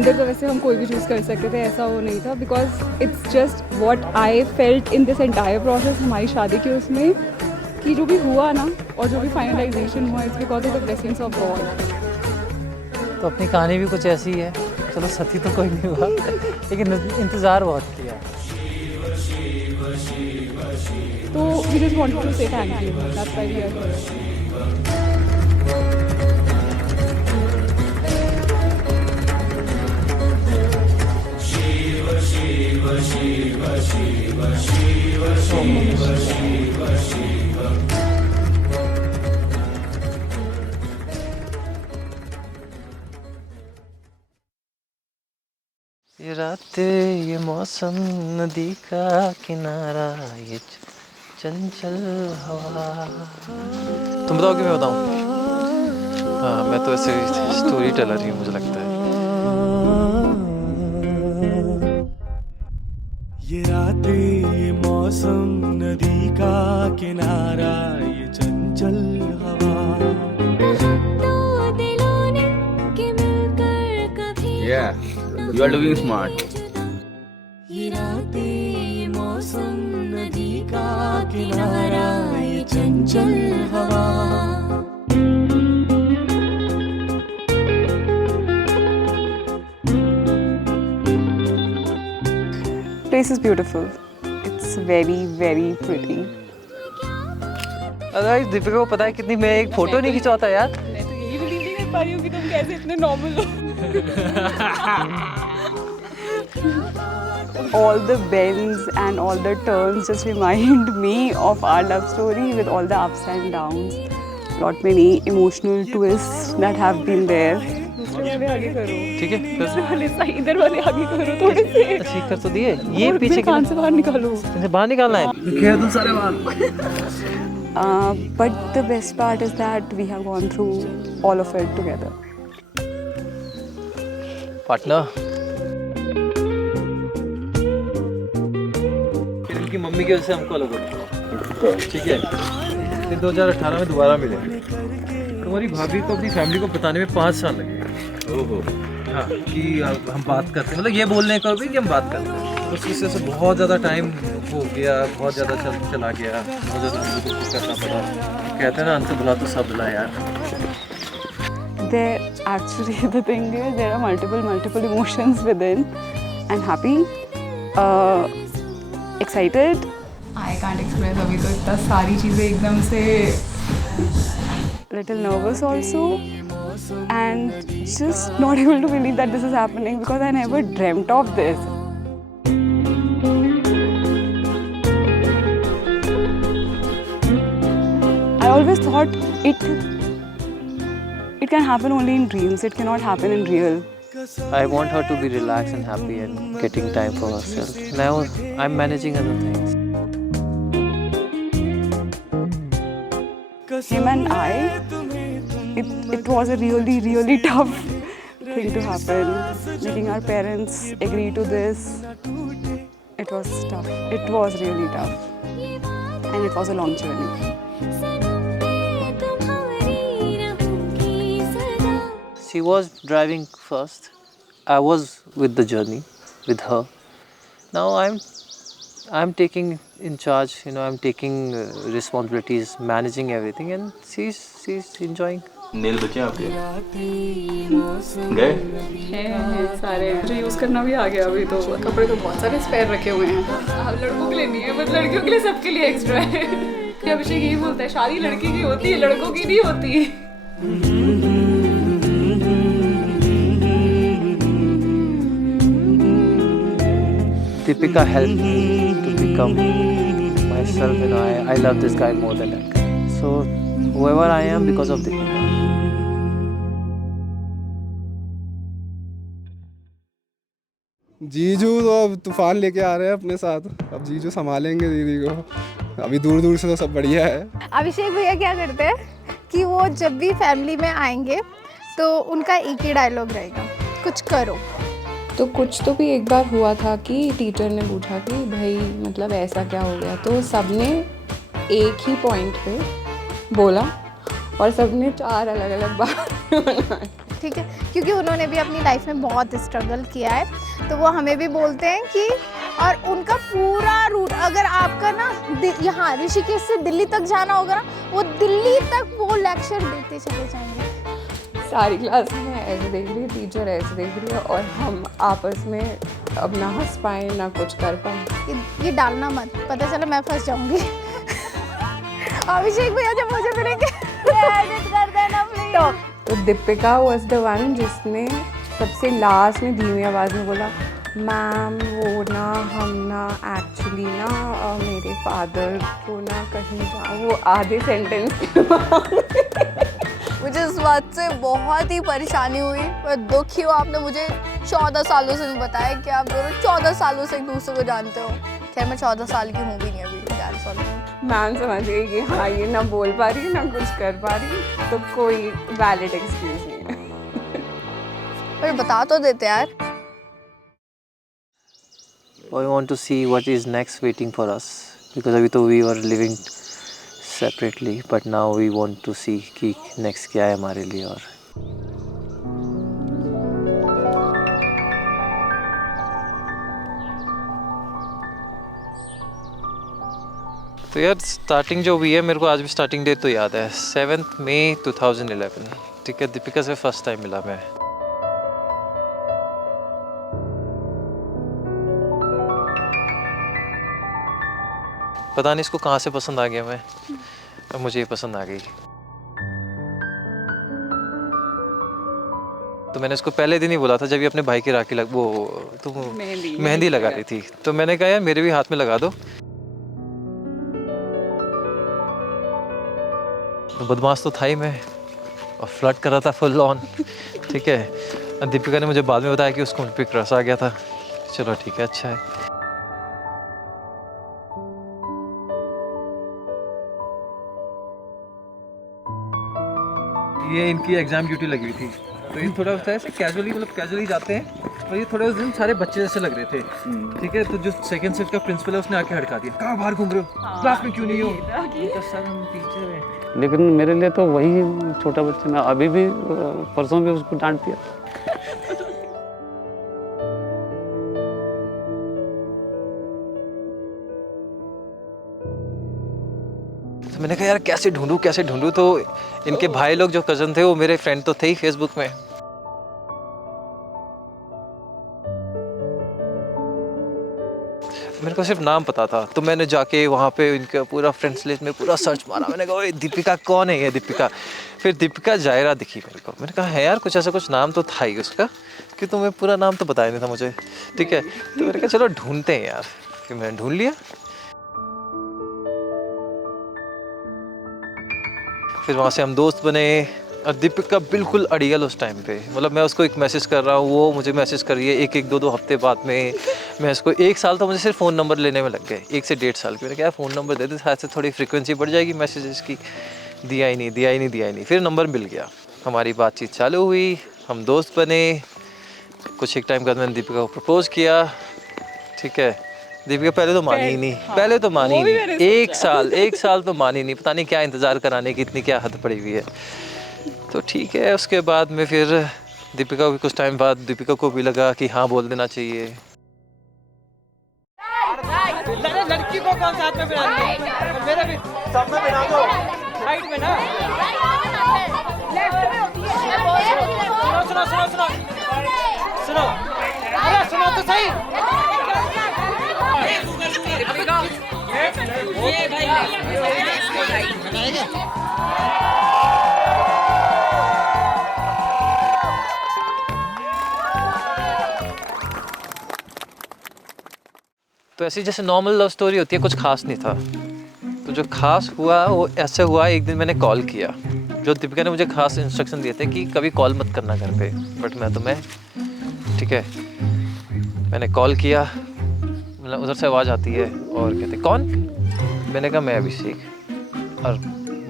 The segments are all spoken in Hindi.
मंदिर तो वैसे हम कोई भी चूज़ कर सकते थे, ऐसा वो नहीं था, because it's just what I felt in this entire process हमारी शादी के उसमें, कि जो भी हुआ ना और जो भी फाइनलाइजेशन हुआ, it's because of the blessings of God. तो अपनी कहानी भी कुछ ऐसी है। चलो सती तो कोई नहीं हुआ, लेकिन इंतज़ार बहुत किया। तो we just wanted to say thank you, that's why we are here. ये रातें, ये मौसम, नदी का किनारा, ये चंचल हवा। तुम बताओ कि मैं बताऊं? हाँ, मैं तो ऐसे स्टोरी टेलर ही, मुझे लगता है। ये रातें, ये मौसम, नदी का किनारा, ये चंचल हवा। Yeah, you are looking smart. ये रातें, ये मौसम, नदी का किनारा, ये चंचल हवा। Place is beautiful. It's very very pretty. अरे दीपिका को पता है कितनी, मैं एक फोटो नहीं खिंचवाता यार। मैं तो यही बिलीव नहीं कर पा रही हूँ कि तुम कैसे इतने नॉर्मल हो। All the bends and all the turns just remind me of our love story with all the ups and downs. Lot many emotional twists that have been there. दूसरे वाले आगे करो। ठीक है, दूसरे वाले सही, इधर वाले आगे करो थोड़े से। ठीक कर तो दिए। ये पीछे कान से बाहर निकालो। इसे बाहर निकालना है। खेल तुम सारे बाल। But the best part is that we have gone through all of it together. Partner, इनकी मम्मी की वजह से हमको अलग हो गया, ठीक है। फिर 2018 में दोबारा मिले। तुम्हारी भाभी को अपनी फैमिली को बताने में 5 साल लगे। ओहो। हाँ, कि हम बात करते हैं, मतलब ये बोलने को भी कि हम बात करते हैं। उस वजह से बहुत ज़्यादा टाइम हो गया, बहुत ज़्यादा चला गया, बहुत ज़्यादा हमको कुछ करना पड़ा। कहते हैं ना, अंत बुला तो सब बुला यार। There actually the thing is there are multiple emotions within. I'm happy, excited. I can't express अभी तो इतना सारी चीज़ें एकदम से, little nervous also, and just not able to believe that this is happening because I never dreamt of this. I always thought it can happen only in dreams. It cannot happen in real. I want her to be relaxed and happy and getting time for herself. Now I'm managing other things. Him and I, it was a really tough thing to happen. Making our parents agree to this, it was tough. It was really tough, and it was a long journey. She was driving first. I was with the journey with her. Now I'm taking in charge. You know, I'm taking responsibilities, managing everything, and she's enjoying. Nail बचे आपके गए हैं सारे, जो यूज़ करना भी आ गया अभी तो। कपड़े तो बहुत सारे स्पेयर रखे हुए हैं। अब लड़कों के लिए नहीं है, बस लड़कियों के लिए, सबके लिए एक्स्ट्रा है। कि अभिषेक यही बोलता है, शादी लड़की की होती है, लड़कों की नहीं होती। Deepika helped me to become myself. You know, I love this guy more than that guy. So whoever I am, because of Deepika. जीजू तो अब तूफान लेके आ रहे हैं अपने साथ। अब जीजू संभालेंगे दीदी को। अभी दूर दूर से तो सब बढ़िया है। अभिषेक भैया क्या करते हैं कि वो जब भी फैमिली में आएंगे तो उनका एक ही डायलॉग रहेगा, कुछ करो। तो कुछ तो भी एक बार हुआ था कि टीचर ने पूछा कि भाई मतलब ऐसा क्या हो गया, तो सबने एक ही पॉइंट पे बोला और सबने 4 अलग अलग बात बनाए। ठीक है, क्योंकि उन्होंने भी अपनी लाइफ में बहुत स्ट्रगल किया है, तो वो हमें भी बोलते हैं कि, और उनका पूरा रूट, अगर आपका ना यहाँ ऋषिकेश से दिल्ली तक जाना होगा ना, वो दिल्ली तक वो लेक्चर देते चले जाएंगे। सारी क्लास में ऐसे देख रही है, टीचर ऐसे देख रही है, और हम आपस में अब ना हंस पाए ना कुछ कर पाए। ये डालना मत, पता चला मैं फंस जाऊंगी। अभिषेक भैया जब मुझे मिलेंगे एडिट कर देना प्लीज। तो दीपिका वॉज द वन जिसने सबसे लास्ट में धीमी आवाज़ में बोला, मैम वो ना हम ना एक्चुअली ना मेरे फादर को ना कहीं जा, वो आधे सेंटेंस मुझे इस बात से बहुत ही परेशानी हुई, पर दुखी हो आपने मुझे 14 सालों से नहीं बताया कि आप दोनों 14 सालों से एक दूसरे को जानते हो। खैर मैं 14 साल की हूँ भी नहीं, अभी 11 साल की। मैम समझ गई कि हाँ ये ना बोल पा रही है ना कुछ कर पा रही, तो कोई वैलिड एक्सक्यूज नहीं है। पर बता तो देते यार। I want to see what is next waiting for us, because अभी तो we were living separately, but now we want to see कि next क्या है हमारे लिए। और तो यार स्टार्टिंग जो हुई है, मेरे को आज भी स्टार्टिंग डेट तो याद है, 7 मई 2011। ठीक है, दीपिका से फर्स्ट टाइम मिला मैं। पता नहीं इसको कहाँ से पसंद आ गया मैं, और मुझे ये पसंद आ गई। तो मैंने इसको पहले दिन ही बोला था, जब ये अपने भाई की राखी मेहंदी लगा रही थी, तो मैंने कहा यार मेरे भी हाथ में लगा दो। तो बदमाश तो था ही मैं, और फ्लर्ट कर रहा था फुल ऑन। ठीक है, दीपिका ने मुझे बाद में बताया कि उसको मुझ पे क्रश आ गया था। चलो ठीक है, अच्छा है। ये इनकी एग्जाम ड्यूटी लगी हुई थी, तो ये थोड़ा सा ऐसे कैजुअली, मतलब कैजुअली जाते हैं, और ये थोड़े उस दिन सारे बच्चे जैसे लग रहे थे। ठीक है, तो जो सेकंड शिफ्ट का प्रिंसिपल है उसने आके हड़का दिया, कहाँ बाहर घूम रहे हो, क्लास में क्यों नहीं हो? तो सर हम टीचर हैं। लेकिन मेरे लिए तो वही छोटा बच्चा, मैं अभी भी परसों भी उसको डांट दिया। तो मैंने कहा यार कैसे ढूंढूं, तो इनके भाई लोग जो कज़न थे वो मेरे फ्रेंड तो थे ही फेसबुक में। मेरे को सिर्फ नाम पता था, तो मैंने जाके वहाँ पे इनका पूरा फ्रेंड्स लिस्ट में पूरा सर्च मारा। मैंने कहा ओए दीपिका कौन है ये दीपिका? फिर दीपिका जायरा दिखी मेरे को। मैंने कहा है यार कुछ ऐसा कुछ नाम तो था ही उसका, कि तुम्हें पूरा नाम तो बताया नहीं था मुझे। ठीक है, तो मैंने कहा चलो ढूंढते हैं यार। फिर मैंने ढूंढ लिया। फिर वहाँ से हम दोस्त बने, और दीपिका बिल्कुल अड़ियल उस टाइम पे, मतलब मैं उसको एक मैसेज कर रहा हूँ, वो मुझे मैसेज कर रही है। एक 2 हफ्ते बाद में मैं इसको 1 साल तो मुझे सिर्फ फ़ोन नंबर लेने में लग गए, 1 से 1.5 साल की। मैंने कहा फ़ोन नंबर दे दे, शायद से थोड़ी फ्रीक्वेंसी बढ़ जाएगी मैसेजेस की। दिया ही नहीं। फिर नंबर मिल गया, हमारी बातचीत चालू हुई, हम दोस्त बने। कुछ एक टाइम बाद मैंने दीपिका को प्रपोज़ किया। ठीक है, दीपिका पहले तो मानी ही नहीं, पहले तो मानी ही नहीं। 1 साल तो मानी नहीं, पता नहीं क्या इंतज़ार कराने की इतनी क्या हद पड़ी हुई है। तो ठीक है, उसके बाद में फिर दीपिका को कुछ टाइम बाद दीपिका को भी लगा कि हाँ बोल देना चाहिए। लड़की को कौन साथ में बिठाएंगे? मेरा भी सब में बिठा दो, राइट में ना। सुनो अरे सुनो तो सही। ये भाई तो ऐसी जैसे नॉर्मल लव स्टोरी होती है, कुछ खास नहीं था। तो जो खास हुआ वो ऐसे हुआ, एक दिन मैंने कॉल किया। जो दीपिका ने मुझे खास इंस्ट्रक्शन दिए थे कि कभी कॉल मत करना घर पे, बट मैं ठीक है, मैंने कॉल किया। मतलब उधर से आवाज़ आती है और कहते कौन? मैंने कहा मैं अभिषेक, और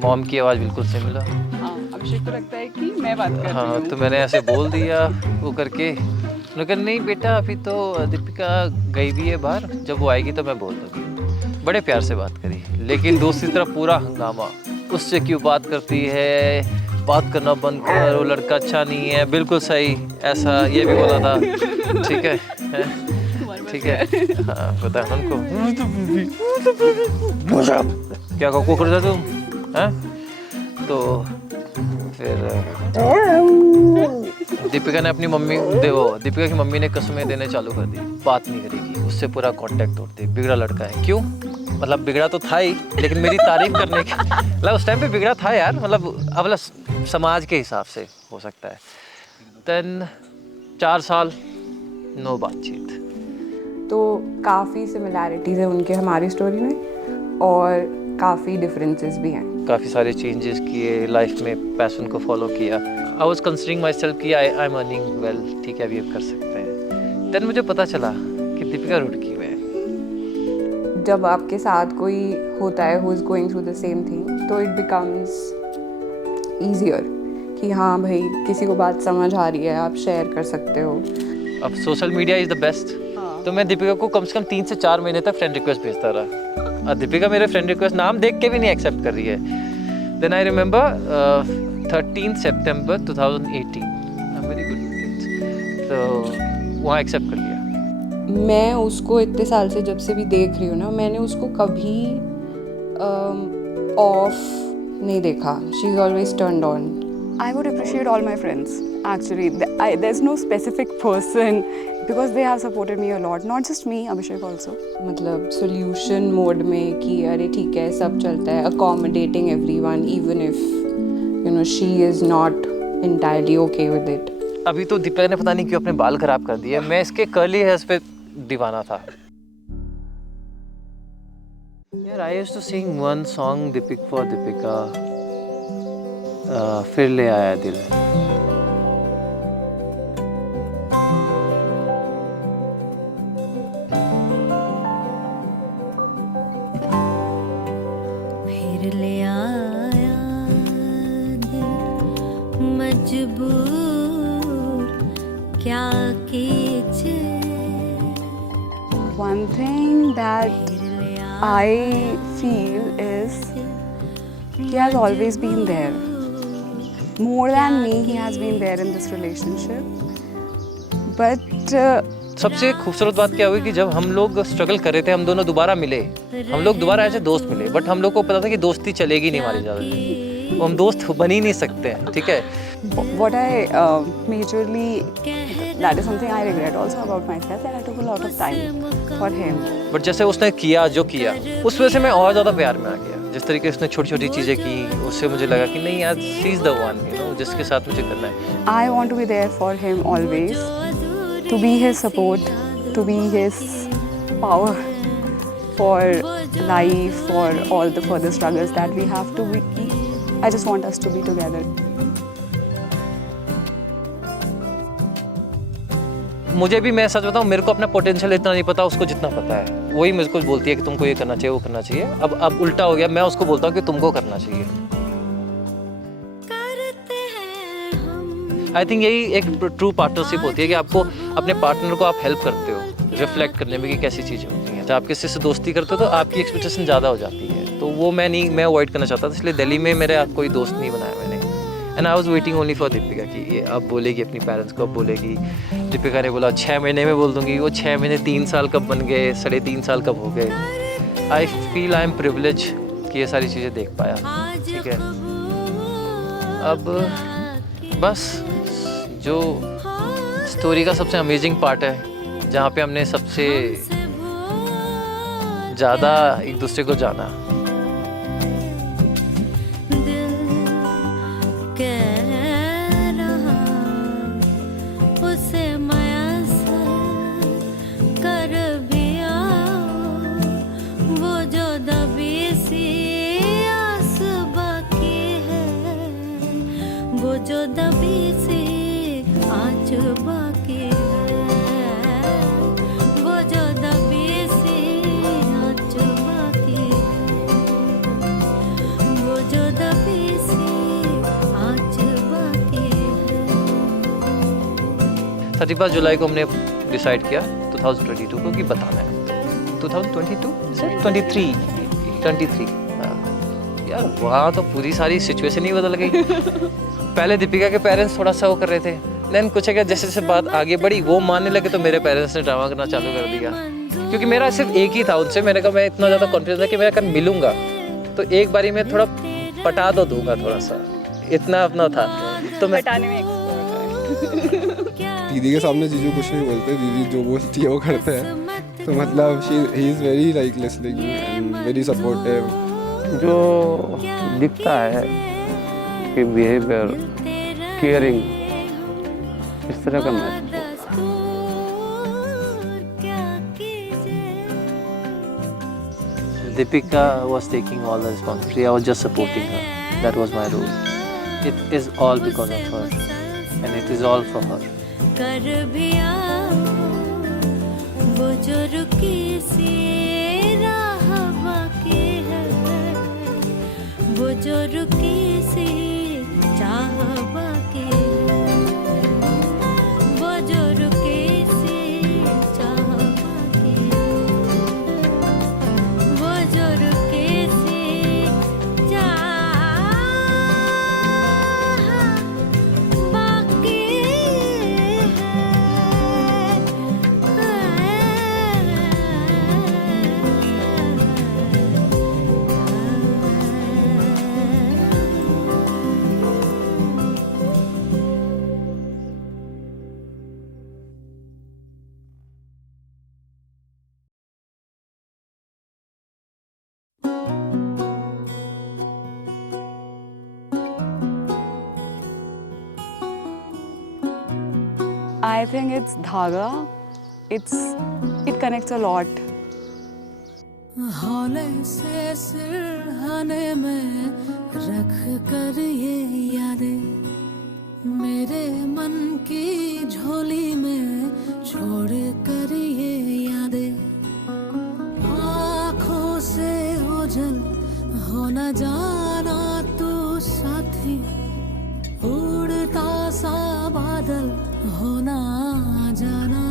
मॉम की आवाज़ बिल्कुल से मिला। अभिषेक को लगता है कि मैं बात कर रही हूँ। हाँ, तो मैंने ऐसे बोल दिया वो करके। उन्होंने कहा नहीं बेटा अभी तो दीपिका गई भी है बाहर, जब वो आएगी तो मैं बोल दूँगी। बड़े प्यार से बात करी, लेकिन दूसरी तरफ पूरा हंगामा, उससे क्यों बात करती है, बात करना बंद कर, वो लड़का अच्छा नहीं है, बिल्कुल सही, ऐसा ये भी बोला था, ठीक है, ठीक है, हाँ पता है उनको, क्या कुकर था तुम, हैं? तो फिर दीपिका ने अपनी दीपिका की मम्मी ने कसमें देने चालू कर दी, बात नहीं करेगी, उससे पूरा कांटेक्ट तोड़ दी, बिगड़ा लड़का है। क्यों? मतलब बिगड़ा तो था ही, लेकिन मेरी तारीफ करने की, मतलब उस टाइम पे बिगड़ा था यार, मतलब अब मतलब समाज के हिसाब से हो सकता है। देन 4 साल नो बातचीत। तो काफ़ी सिमिलैरिटीज़ है उनके हमारी स्टोरी में और काफ़ी डिफरेंसेस भी हैं। काफ़ी सारे चेंजेस किए लाइफ में, पैशन को फॉलो किया। I was considering my self कि आई एम अर्निंग वेल, ठीक है अभी अब कर सकते हैं। देन मुझे पता चला कि दीपिका रुड़की में है। जब आपके साथ कोई होता है who is going through the same thing, तो इट बिकम्स ईजियर कि हाँ भाई किसी को बात समझ आ रही है, आप शेयर कर सकते हो। अब social media is the best, तो मैं दीपिका को कम से कम 3 से 4 महीने तक फ्रेंड रिक्वेस्ट भेजता रहा, और दीपिका मेरे फ्रेंड रिक्वेस्ट नाम देख के भी नहीं एक्सेप्ट कर रही है। Then I remember 13 September 2018, I am very good with it, तो वहाँ एक्सेप्ट कर लिया। मैं उसको इतने साल से जब से भी देख रही हूँ ना, मैंने उसको कभी ऑफ नहीं देखा। She is always turned on. I would appreciate all my friends actually. There's no specific person because they have supported me a lot, not just me, Abhishek also. मतलब solution mode में कि अरे ठीक है सब चलता है, accommodating everyone even if you know she is not entirely okay with it. अभी तो दीपिका ने पता नहीं क्यों अपने बाल खराब कर दिए, मैं इसके कर्ली हेयर्स पे दीवाना था यार। I used to sing one song for Deepika, फिर ले आया दिल। फिर ले आया दिल मजबूर क्या कीजिए। One thing that I feel is he has always been there. More than me, he has been there in this relationship. But सबसे खूबसूरत बात क्या हुई कि जब हम लोग स्ट्रगल कर रहे थे, हम दोनों दोबारा मिले, हम लोग दोबारा ऐसे दोस्त मिले, बट हम लोग को पता था कि दोस्ती चलेगी नहीं हमारी ज़्यादा, वो हम दोस्त बन ही नहीं सकते हैं, ठीक है। what I majorly, that is something I regret also about myself, that I took a lot of time for him. But जैसे उसने किया जो किया, उस वजह से मैं और ज़्यादा प्यार में आ गया। जिस तरीके से उसने छोटी छोटी चीज़ें की, उससे मुझे लगा कि नहीं यार, she is the one, you know, जिसके साथ मुझे करना है। I want to be there for him always, to be his support, to be his power for life, for all the further struggles that we have to be. I just want us to be together. मुझे भी, मैं सच बताऊं, मेरे को अपना पोटेंशियल इतना नहीं पता, उसको जितना पता है। वही मुझे को बोलती है कि तुमको ये करना चाहिए, वो करना चाहिए। अब उल्टा हो गया, मैं उसको बोलता हूँ कि तुमको करना चाहिए। आई थिंक यही एक ट्रू पार्टनरशिप होती है कि आपको अपने पार्टनर को आप हेल्प करते हो रिफ्लेक्ट करने में कि कैसी चीज़ें होती हैं। जब आप किसी से दोस्ती करते हो तो आपकी एक्सपेक्टेशन ज़्यादा हो जाती है, तो वो मैं अवॉइड करना चाहता था, इसलिए दिल्ली में मेरे कोई दोस्त नहीं बनाया मैंने। And I was waiting only for Deepika कि ये अब बोलेगी अपनी पेरेंट्स को, अब बोलेगी। दीपिका ने बोला 6 महीने में बोल दूंगी, वो 6 महीने 3 साल कब बन गए, 3.5 साल कब हो गए। I feel I am privilege कि ये सारी चीज़ें देख पाया, ठीक है। अब बस जो स्टोरी का सबसे अमेजिंग पार्ट है, जहाँ पे हमने सबसे ज़्यादा एक दूसरे को जाना। जो दबी सी आँच बाकी है, वो जो दबी सी आँच बाकी है, वो जो दबी सी आँच बाकी है। 31 जुलाई को हमने डिसाइड किया 2022 को कि बताना है। 2022 23 हाँ, यार वहाँ तो पूरी सारी सिचुएशन ही बदल गई। पहले दीपिका के पेरेंट्स थोड़ा सा वो कर रहे थे, देन कुछ है जैसे जैसे बात आगे बढ़ी वो मानने लगे तो मेरे पेरेंट्स ने ड्रामा करना चालू कर दिया। क्योंकि मेरा सिर्फ एक ही था उनसे, मैंने कहा मैं इतना ज़्यादा कॉन्फिडेंस था कि मैं अगर मिलूंगा तो एक बारी में थोड़ा पटा तो दूंगा, थोड़ा सा इतना अपना था तो मैं पटाने में दीदी के सामने जीजू कुछ नहीं बोलते, दीदी जो बोलती है वो करते हैं। तो मतलब he is very like listening and very supportive. जो दिखता है कि बिहेवियर केयरिंग इस तरह का मैं Deepika was taking all the responsibility. I was just supporting her. That was my role. It is all because of her, and it is all for her. कर भी आओ वो जो रुकी सी राह बाकी है, वो जो रुकी सी चाह बाकी है, वो जो रुकी सी चाह बाकी है, वो जो रुकी सी चाह बाकी I think it's धागा. It connects a lot. हौले से सिरहाने में रख कर ये यादें, मेरे मन की झोली में छोड़ कर ये यादें, आँखों से ओझल हो न जाना तू साथी, उड़ता सा बादल हो ना जाना,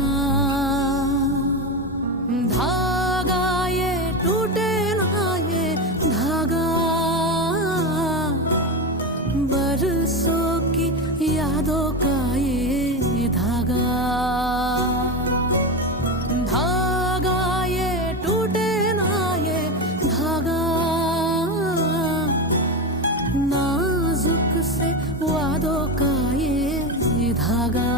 धागा ये टूटे ना ये धागा, बरसों की यादों का ये धागा, धागा ये टूटे ना ये धागा, नाजुक से वादों का ये धागा।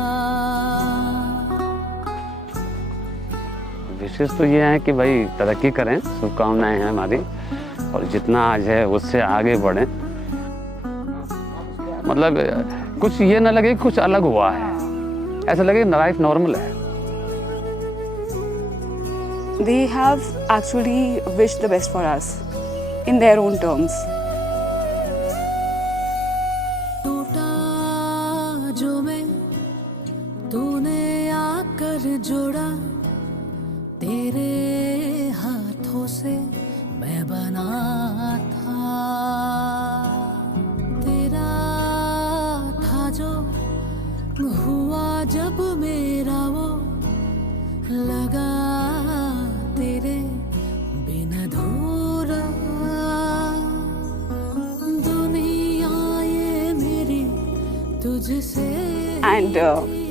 विशेष तो ये है कि भाई तरक्की करें, शुभकामनाएं हैं हमारी, और जितना आज है उससे आगे बढ़ें। मतलब कुछ ये ना लगे कुछ अलग हुआ है, ऐसा लगे लाइफ नॉर्मल है। They have actually wished the best for us in their own terms. टूटा जो मैं तूने आकर जोड़ा, तेरे हाथों से मैं बना था, तेरा था जो हुआ जब मेरा वो लगा तेरे बिन अधूरा, दुनिया ये मेरी तुझसे। And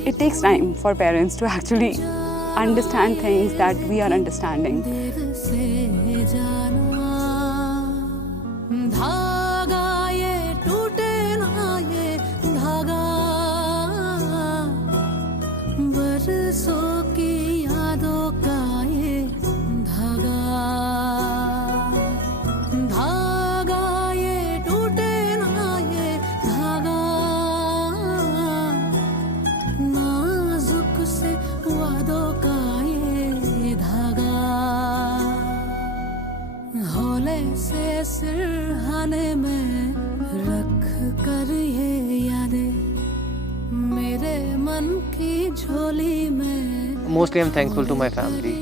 it takes time for parents to actually understand things that we are understanding. दिल से जाना, धागा ये टूटे ना ये धागा, बरसों की यादों का ये धागा, धागा ये टूटे ना ये धागा, नाजुक से वादों का ये धागा, हौले से सिरहाने में रख कर ये यादें, मेरे मन की झोली में। Mostly I'm thankful to my family.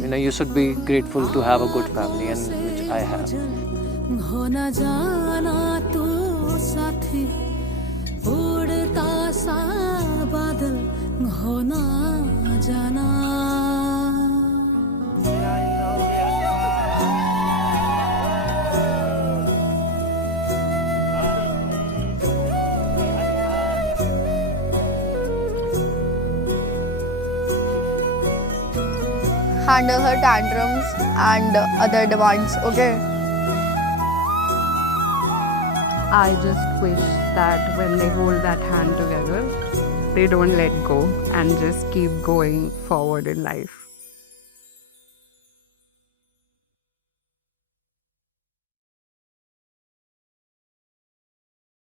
You know, you should be grateful to have a good family, and which I have. हो न जाना तू साथी, उड़ता सा बादल हो न जाना। handle her tantrums and other demands, okay? I just wish that when they hold that hand together, they don't let go and just keep going forward in life.